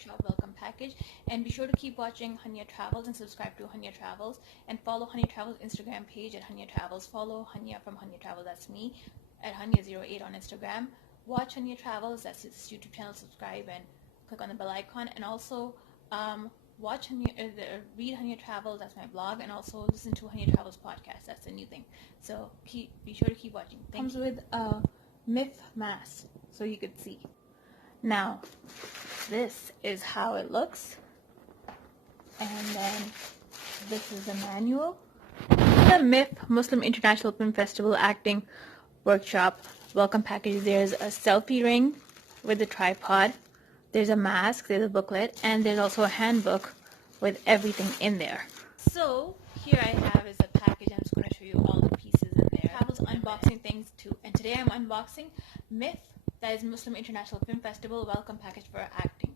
workshop welcome package. And be sure to keep watching Hunyah Travels and subscribe to Hunyah Travels, and follow Hunyah Travels Instagram page at Hunyah Travels. Follow Hunyah from Hunyah Travels, that's me, at Hunyah08 on Instagram. Watch Hunyah Travels, that's his YouTube channel. Subscribe and click on the bell icon, and also read Hunyah Travels, that's my blog, and also listen to Hunyah Travels podcast, that's a new thing. So be sure to keep watching. Comes with a MIFF mask, so you could see. Now, this is how it looks, and then this is the manual. The MIFF Muslim International Film Festival Acting Workshop welcome package. There's a selfie ring with a tripod, there's a mask, there's a booklet, and there's also a handbook with everything in there. So here I have is the package. I'm just going to show you all the pieces in there. Travels unboxing things too, and today I'm unboxing MIFF, that is Muslim International Film Festival welcome package for acting.